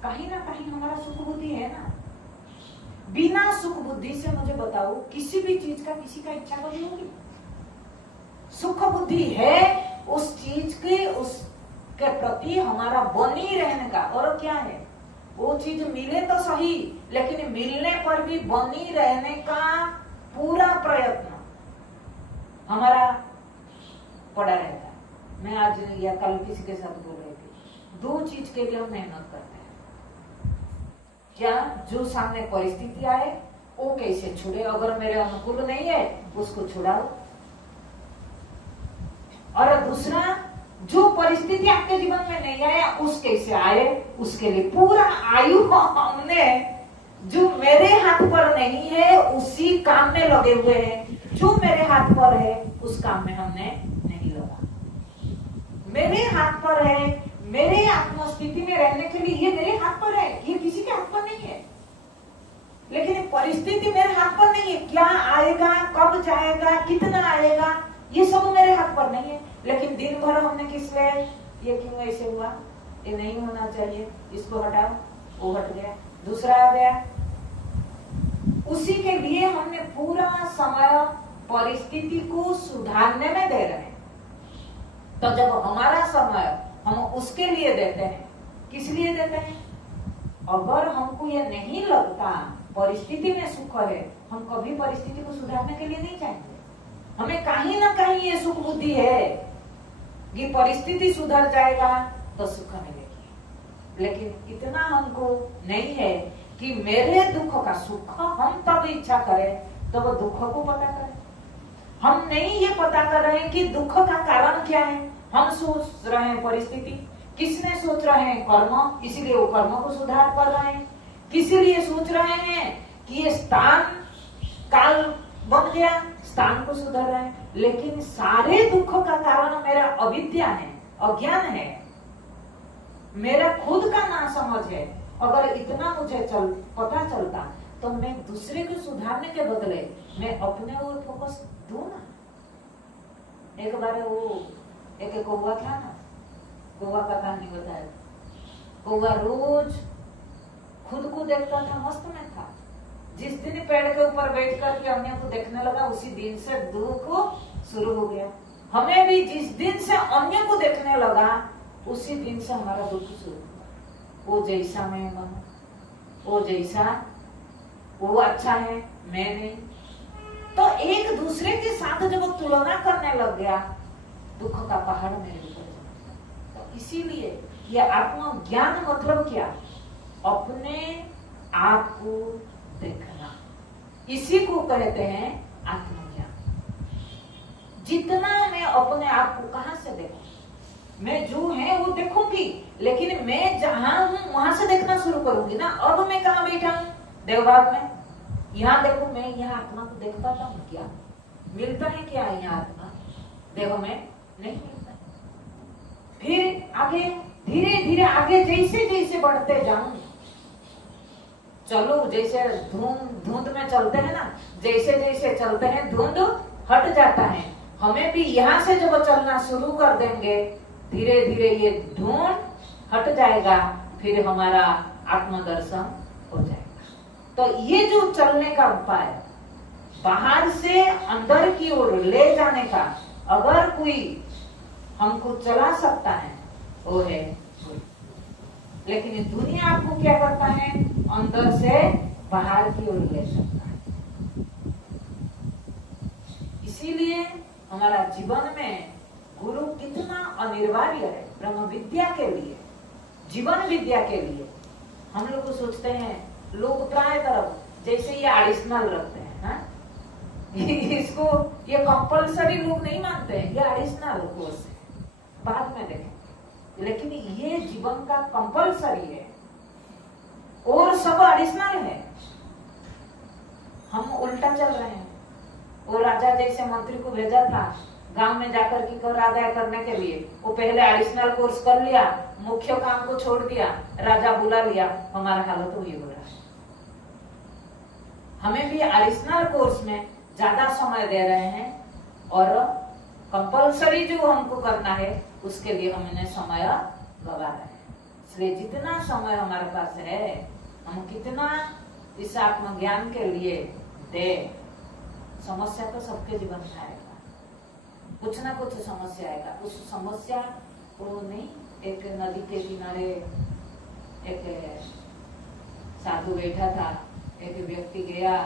कहीं ना कहीं हमारा सुख बुद्धि है ना। बिना सुख बुद्धि से मुझे बताओ किसी भी चीज का किसी का इच्छा कभी होगी? सुख बुद्धि है उस चीज के उसके प्रति हमारा बनी रहने का। और क्या है? वो चीज मिले तो सही, लेकिन मिलने पर भी बनी रहने का पूरा प्रयत्न हमारा पड़ा रहता है। मैं आज या कल किसी के साथ बोल रही थी, दो चीज के लिए हम मेहनत करते हैं। क्या? जो सामने परिस्थिति आए वो कैसे छुड़े, अगर मेरे अनुकूल नहीं है उसको छुड़ाओ। और दूसरा, जो परिस्थिति आपके जीवन में नहीं आया उस कैसे आए, उसके लिए पूरा आयु हमने जो मेरे हाथ पर नहीं है उसी काम में लगे हुए हैं। जो मेरे हाथ पर है उस काम में हमने नहीं लगा। मेरे हाथ पर है, मेरे आत्मस्थिति में रहने के लिए ये मेरे हाथ पर है, ये किसी के हाथ पर नहीं है। लेकिन परिस्थिति मेरे हाथ पर नहीं है। क्या आएगा, कब जाएगा, कितना आएगा, ये सब मेरे हाथ पर नहीं है। लेकिन दिन भर हमने किस लिए, ये क्यों ऐसे हुआ, ये नहीं होना चाहिए, इसको हटाओ, वो हट गया, दूसरा आ गया। उसी के लिए हमने पूरा समय परिस्थिति को सुधारने में दे रहे हैं। तो जब हमारा समय हम उसके लिए देते हैं। किस लिए देते हैं? अगर हमको ये नहीं लगता परिस्थिति में सुख है, हम कभी परिस्थिति को सुधारने के लिए नहीं चाहेंगे। हमें कहीं ना कहीं ये सुख बुद्धि है कि परिस्थिति सुधर जाएगा तो सुख मिलेगी, लेकिन इतना हमको नहीं है कि मेरे दुख का सुख हम तब इच्छा करें तो वो दुख को पता करें। हम नहीं ये पता कर रहे हैं कि दुख का कारण क्या है। हम सोच रहे हैं परिस्थिति, किसने सोच रहे हैं कर्म, इसीलिए वो कर्म को सुधार कर रहे हैं। किसी लिए सोच रहे हैं कि ये स्थान काल बन गया, स्थान को सुधार रहे हैं, लेकिन सारे दुख का कारण मेरा अविद्या है, अज्ञान है, मेरा खुद का ना समझ है। अगर इतना मुझे पता चलता तो मैं दूसरे को सुधारने के बदले मैं अपने ओर फोकस दूं ना। एक बार वो एक कौवा था ना, कौवा का कहानी बताया। कौवा रोज खुद को देखता था, मस्त में था। जिस दिन पेड़ के ऊपर बैठ कर अन्य को देखने लगा, उसी दिन से दुख शुरू हो गया। हमें भी जिस दिन से अन्य को देखने लगा, उसी दिन से हमारा दुख शुरू हुआ। वो जैसा मैं हूं, वो जैसा वो अच्छा है, मैं नहीं। तो एक दूसरे के साथ जब तुलना करने लग गया, दुख का पहाड़ मेरे ऊपर जमा। तो इसीलिए ये आत्मज्ञान मतलब क्या? अपने आप को देखना, इसी को कहते हैं आत्मज्ञान। जितना मैं अपने आप को कहां से देखूं, मैं जो है वो देखूंगी, लेकिन मैं जहां हूं वहां से देखना शुरू करूंगी ना। अब मैं कहां बैठा हूं? देवभाग में। यहाँ देखो, मैं यहाँ आत्मा को देख पाता हूँ क्या? मिलता है क्या यहाँ आत्मा? देव में नहीं मिलता है। फिर आगे धीरे धीरे आगे जैसे जैसे बढ़ते जाऊं, चलो जैसे धुंध में चलते हैं ना, जैसे जैसे चलते हैं धुंध हट जाता है। हमें भी यहाँ से जब चलना शुरू कर देंगे, धीरे धीरे ये धुंध हट जाएगा, फिर हमारा आत्मदर्शन हो जाएगा। तो ये जो चलने का उपाय, बाहर से अंदर की ओर ले जाने का, अगर कोई हमको चला सकता है वो है गुरु। लेकिन दुनिया आपको क्या करता है? अंदर से बाहर की ओर ले सकता है। इसीलिए हमारा जीवन में गुरु कितना अनिवार्य है ब्रह्म विद्या के लिए, जीवन विद्या के लिए। हम लोग को सोचते हैं लोग प्राय तरफ जैसे ये एडिशनल रखते हैं हा? इसको ये कंपलसरी लोग नहीं मानते हैं, ये एडिशनल कोर्स है, बाद में देखेंगे। लेकिन ये जीवन का कंपलसरी है और सब एडिशनल है। हम उल्टा चल रहे हैं। वो राजा जैसे मंत्री को भेजा था गांव में जाकर के कर आदाय करने के लिए, वो पहले एडिशनल कोर्स कर लिया, मुख्य काम को छोड़ दिया, राजा बुला लिया। हमारा हालत वही हो रहा है। हमें भी एडिशनल कोर्स में ज्यादा समय दे रहे हैं और कंपलसरी जो हमको करना है उसके लिए हमने समय गवा रहे हैं। इसलिए जितना समय हमारे पास है, हम कितना इस आत्मज्ञान के लिए दे। समस्या तो सबके जीवन में आएगा, कुछ ना कुछ समस्या आएगा। उस समस्या को नहीं, एक नदी के किनारे एक साधु बैठा था, एक व्यक्ति गया,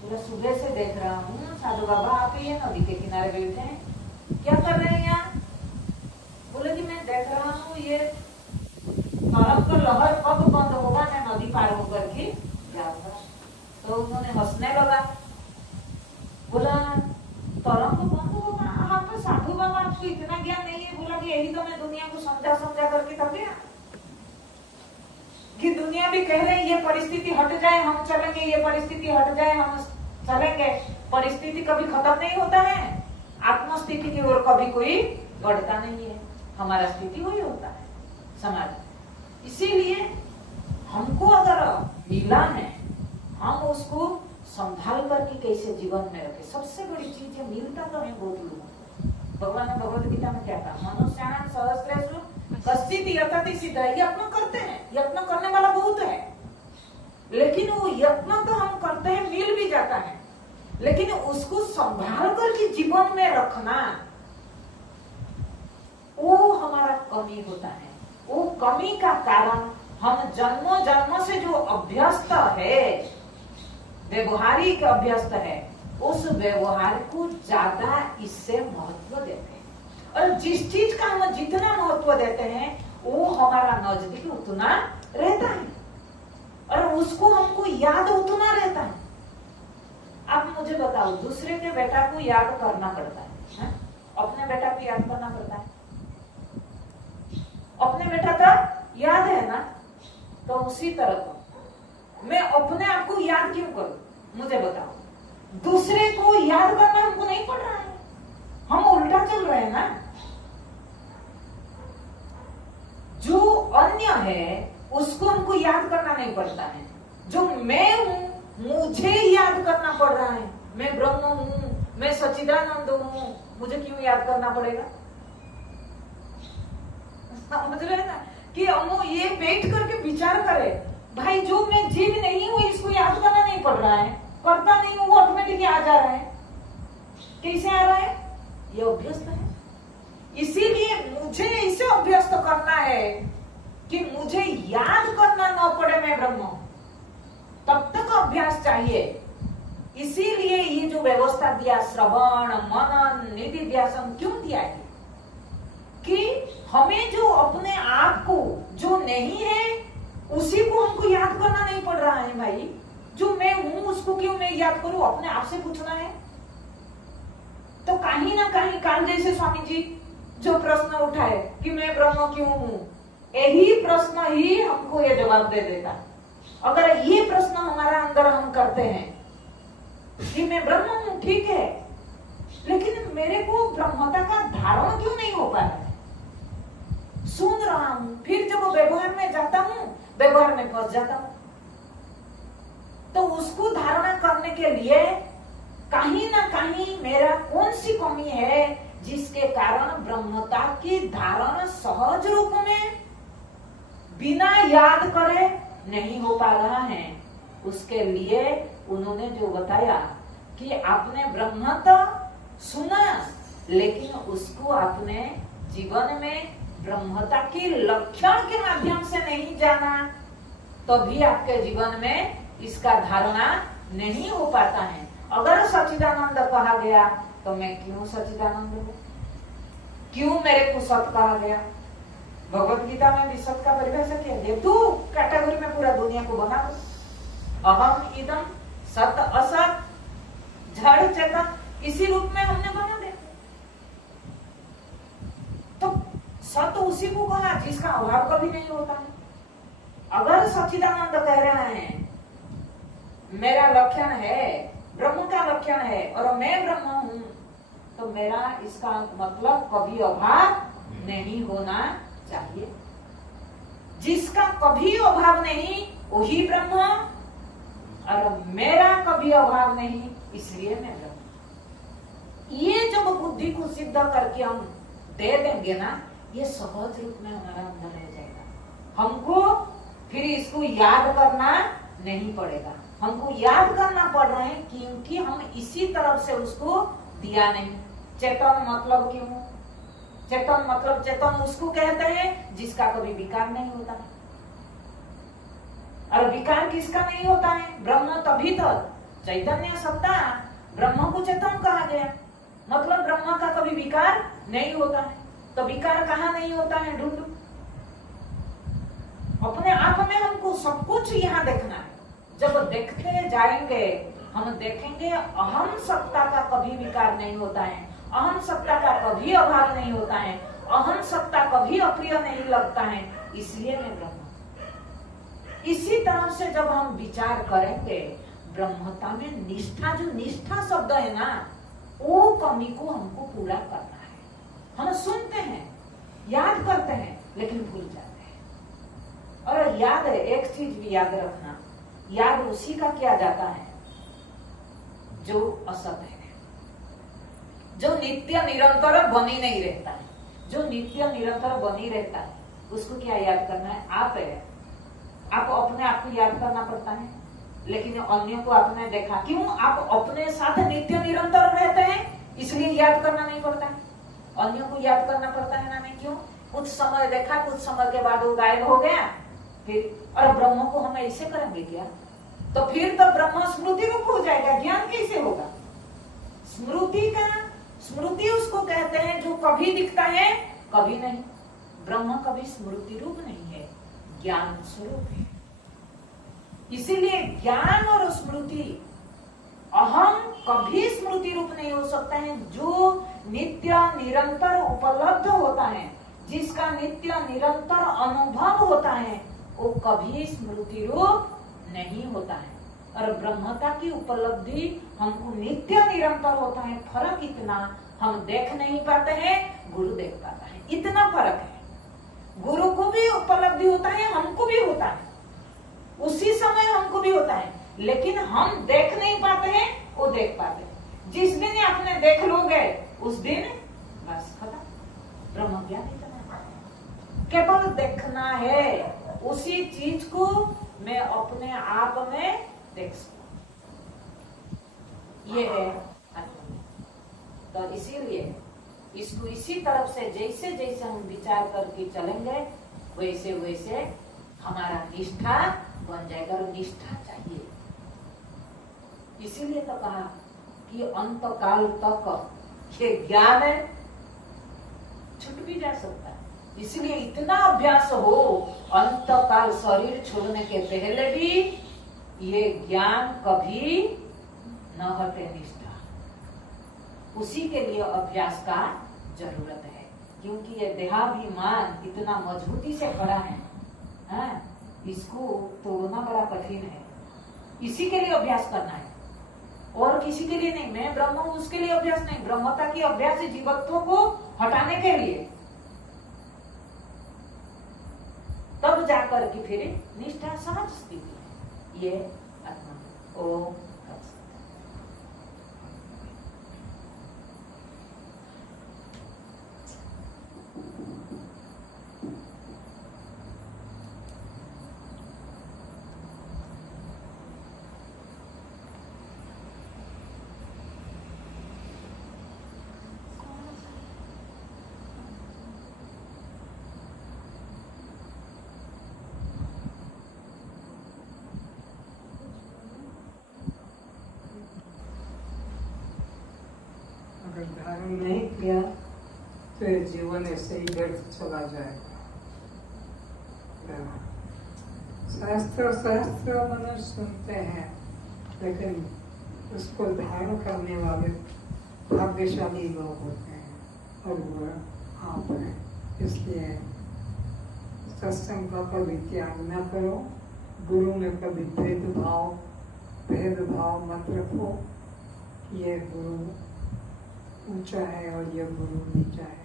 पूरा सुबह से देख रहा हूँ साधु बाबा आप ये नदी के किनारे बैठे हैं, क्या कर रहे हैं यहाँ? बोले कि मैं देख रहा हूँ ये तरफ का लहर कब बंद होगा, मैं नदी पार होकर के जाऊंगा। तो उन्होंने हंसने लगा, बोला तरंग बंद होगा? आप साधु बाबा आपको इतना ज्ञान नहीं है? बोला कि यही तो मैं दुनिया को समझा समझा करके थक गया कि दुनिया भी कह रहे हैं ये परिस्थिति हट जाए हम चलेंगे, ये परिस्थिति हट जाए हम चलेंगे। परिस्थिति कभी खत्म नहीं होता है, आत्मस्थिति की ओर कभी कोई बढ़ता नहीं है। हमारा स्थिति वही होता है समाज। इसीलिए हमको अगर मिला है, हम उसको संभाल करके कैसे जीवन में रखे। सबसे बड़ी चीज है, मिलता तो है बहुत लोगों को। भगवान ने भगवद गीता में क्या कहा? मनुष्याणां सहस्रेषु कश्चित् यतति सिद्धः। यत्न करते हैं, यत्न करने वाला बहुत है, लेकिन वो यत्न तो हम करते हैं, मिल भी जाता है, लेकिन उसको संभाल करके जीवन में रखना वो हमारा कमी होता है। वो कमी का कारण हम जन्मों जन्मों से जो अभ्यस्त है, व्यवहारिक अभ्यस्त है, उस व्यवहार को ज्यादा इससे महत्व देते हैं। और जिस चीज का हम जितना महत्व देते हैं वो हमारा नजदीक उतना रहता है और उसको हमको याद उतना रहता है। आप मुझे बताओ, दूसरे के बेटा को याद करना पड़ता है? अपने बेटा को याद करना पड़ता है? अपने बेटा का याद है ना? तो उसी तरह को मैं अपने आप को याद क्यों करूं? मुझे बताओ, दूसरे को याद करना हमको नहीं पड़ रहा है, हम उल्टा चल रहे हैं ना। जो अन्य है उसको हमको याद करना नहीं पड़ता है, जो मैं हूं मुझे याद करना पड़ रहा है। मैं ब्रह्म हूं, मैं सच्चिदानंद हूं, मुझे क्यों याद करना पड़ेगा? समझ रहे ना कि हम ये बैठ करके विचार करें, भाई जो मैं जीव नहीं हूं इसको याद करना नहीं पड़ रहा है, करता नहीं हूं, वो ऑटोमेटिकली आ जा रहा है। कैसे आ रहा है? ये अभ्यस्त है। इसीलिए मुझे इसे अभ्यस्त करना है कि मुझे याद करना न पड़े मैं ब्रह्म हूं, तब तक अभ्यास चाहिए। इसीलिए ये जो व्यवस्था दिया, श्रवण मनन निधिध्यासन, क्यों दिया है? कि हमें जो अपने आप को जो नहीं है उसी को हमको याद करना नहीं पड़ रहा है। भाई जो मैं हूं उसको क्यों मैं याद करूं? अपने आप से पूछना है। तो कहीं ना कहीं काल जैसे स्वामी जी जो प्रश्न उठाए कि मैं ब्रह्म क्यों हूं, यही प्रश्न ही हमको ये जवाब दे देता। अगर ये प्रश्न हमारा अंदर हम करते हैं कि मैं ब्रह्म हूं, ठीक है, लेकिन मेरे को ब्रह्मता का धारण क्यों नहीं हो पा रहा है? सुन रहा हूं, फिर जब व्यवहार में जाता हूं, व्यवहार में फंस जाता हूं। तो उसको धारणा करने के लिए कहीं ना कहीं मेरा कौन सी कमी है जिसके कारण ब्रह्मता की धारणा सहज रूप में बिना याद करे नहीं हो पा रहा है। उसके लिए उन्होंने जो बताया कि आपने ब्रह्मता सुना लेकिन उसको अपने जीवन में ब्रह्मता के लक्षण के माध्यम से नहीं जाना, तो भी आपके जीवन में इसका धारणा नहीं हो पाता है। अगर सच्चिदानंद कहा गया तो मैं क्यों सच्चिदानंद हूं? क्यों मेरे को सत कहा गया? भगवत गीता में भी सत का परिभाषा किया गया। तू कैटेगरी में पूरा दुनिया को बना दो, अहम इदम सत असत जड़ चेतन, इसी रूप में हमने बना दे। तो सत उसी को कहा जिसका अभाव कभी नहीं होता है। अगर सच्चिदानंद कह रहे हैं मेरा लक्षण है, ब्रह्म का लक्षण है और मैं ब्रह्म हूं, तो मेरा इसका मतलब कभी अभाव नहीं होना चाहिए। जिसका कभी अभाव नहीं वही ब्रह्म, और मेरा कभी अभाव नहीं इसलिए मैं ब्रह्म। ये जब बुद्धि को सिद्ध करके हम दे देंगे ना, ये सहज रूप में हमारा अंदर रह जाएगा। हमको फिर इसको याद करना नहीं पड़ेगा। हमको याद करना पड़ रहा है क्योंकि हम इसी तरफ से उसको दिया नहीं। चेतन मतलब क्यों? चेतन मतलब चेतन उसको कहते हैं जिसका कभी विकार नहीं होता है। और विकार किसका नहीं होता है? ब्रह्म। तभी तो चैतन्य सत्ता ब्रह्म को चेतन कहा गया, मतलब ब्रह्म का कभी विकार नहीं होता है। तो विकार कहाँ नहीं होता है? ढूंढो अपने आप में। हमको सब कुछ यहाँ देखना है। जब देखते जाएंगे हम देखेंगे अहम सत्ता का कभी विकार नहीं होता है, अहम सत्ता का कभी अभाव नहीं होता है, अहम सत्ता कभी अप्रिय नहीं लगता है, इसलिए मैं ब्रह्म। इसी तरह से जब हम विचार करेंगे ब्रह्मता में निष्ठा, जो निष्ठा शब्द है ना, वो कमी को हमको पूरा करना है। हम सुनते हैं, याद करते हैं, लेकिन भूल जाते हैं। और याद है, एक चीज भी याद रखना, याद उसी का किया जाता है जो असत है, जो नित्य निरंतर बनी नहीं रहता है। जो नित्य निरंतर बनी रहता है उसको क्या याद करना है? आप है। आप अपने आप को याद करना पड़ता है, लेकिन अन्य को आपने देखा। क्यों? आप अपने साथ नित्य निरंतर रहते हैं, इसलिए याद करना नहीं पड़ता है। अन्य को याद करना पड़ता है ना, मैं क्यों? कुछ समय देखा, कुछ समय के बाद वो गायब हो गया, फिर और ब्रह्म को हम ऐसे करेंगे क्या? तो फिर तो ब्रह्म स्मृति रूप हो जाएगा, ज्ञान कैसे होगा? स्मृति उसको कहते हैं जो कभी दिखता है कभी नहीं। ब्रह्म कभी स्मृति रूप नहीं है, ज्ञान स्वरूप है। इसीलिए ज्ञान और स्मृति, अहम कभी स्मृति रूप नहीं हो सकता है। जो नित्य निरंतर उपलब्ध होता है, जिसका नित्य निरंतर अनुभव होता है, वो कभी स्मृति रूप नहीं होता है। और ब्रह्मता की उपलब्धि हमको नित्य निरंतर होता है। फर्क इतना, हम देख नहीं पाते हैं, गुरु देख पाता है, इतना फर्क है। गुरु को भी उपलब्धि होता है, हमको भी होता है, उसी समय हमको भी होता है, लेकिन हम देख नहीं पाते हैं, वो देख पाते हैं। जिस दिन आपने देख लोगे उस दिन बस खत्म, ब्रह्म ज्ञान इतना है। केवल देखना है, उसी चीज को मैं अपने आप में देख सकूं, ये है आत्मा। तो इसीलिए इसको इसी तरफ से जैसे जैसे हम विचार करके चलेंगे, वैसे वैसे हमारा निष्ठा बन जाएगा। और निष्ठा चाहिए, इसीलिए तो कहा कि अंत काल तक ये ज्ञान है, छूट भी जा सकता है। इसलिए इतना अभ्यास हो, अंत काल शरीर छोड़ने के पहले भी ये ज्ञान कभी न हटे, निष्ठा। उसी के लिए अभ्यास का जरूरत है, क्योंकि ये देहाभिमान इतना मजबूती से खड़ा है, इसको तोड़ना बड़ा कठिन है। इसी के लिए अभ्यास करना है, और किसी के लिए नहीं। मैं ब्रह्म हूं उसके लिए अभ्यास नहीं, ब्रह्मता की अभ्यास है जीवत्व को हटाने के लिए। तब जाकर के फिर निष्ठा सहज स्थिति है। ये आत्मा ओम अगर धारण नहीं किया तो ये जीवन ऐसे ही व्यर्थ चला जाएगा। शास्त्र मनुष्य सुनते हैं, लेकिन उसको धारण करने वाले भाग्यशाली लोग होते हैं, और वो आप हैं। इसलिए सत्संग का कभी त्याग न करो, गुरु में कभी भेदभाव मत रखो। ये गुरु ऊंचा है और यह गुरु नीचा है।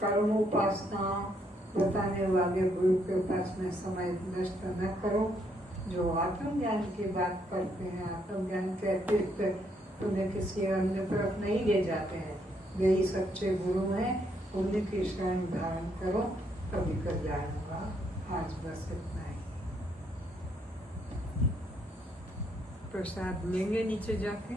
कर्म उपासना बताने वाले गुरु के पास में समय नष्ट न करो। जो आत्मज्ञान की बात करते हैं, आत्मज्ञान के अतिरिक्त तुम्हें किसी अन्य तरफ नहीं ले जाते हैं, यही सच्चे गुरु हैं। उन्हीं की शरण धारण करो, तभी कल्याण होगा। आज बस इतना ही। प्रसाद लेंगे नीचे जाके।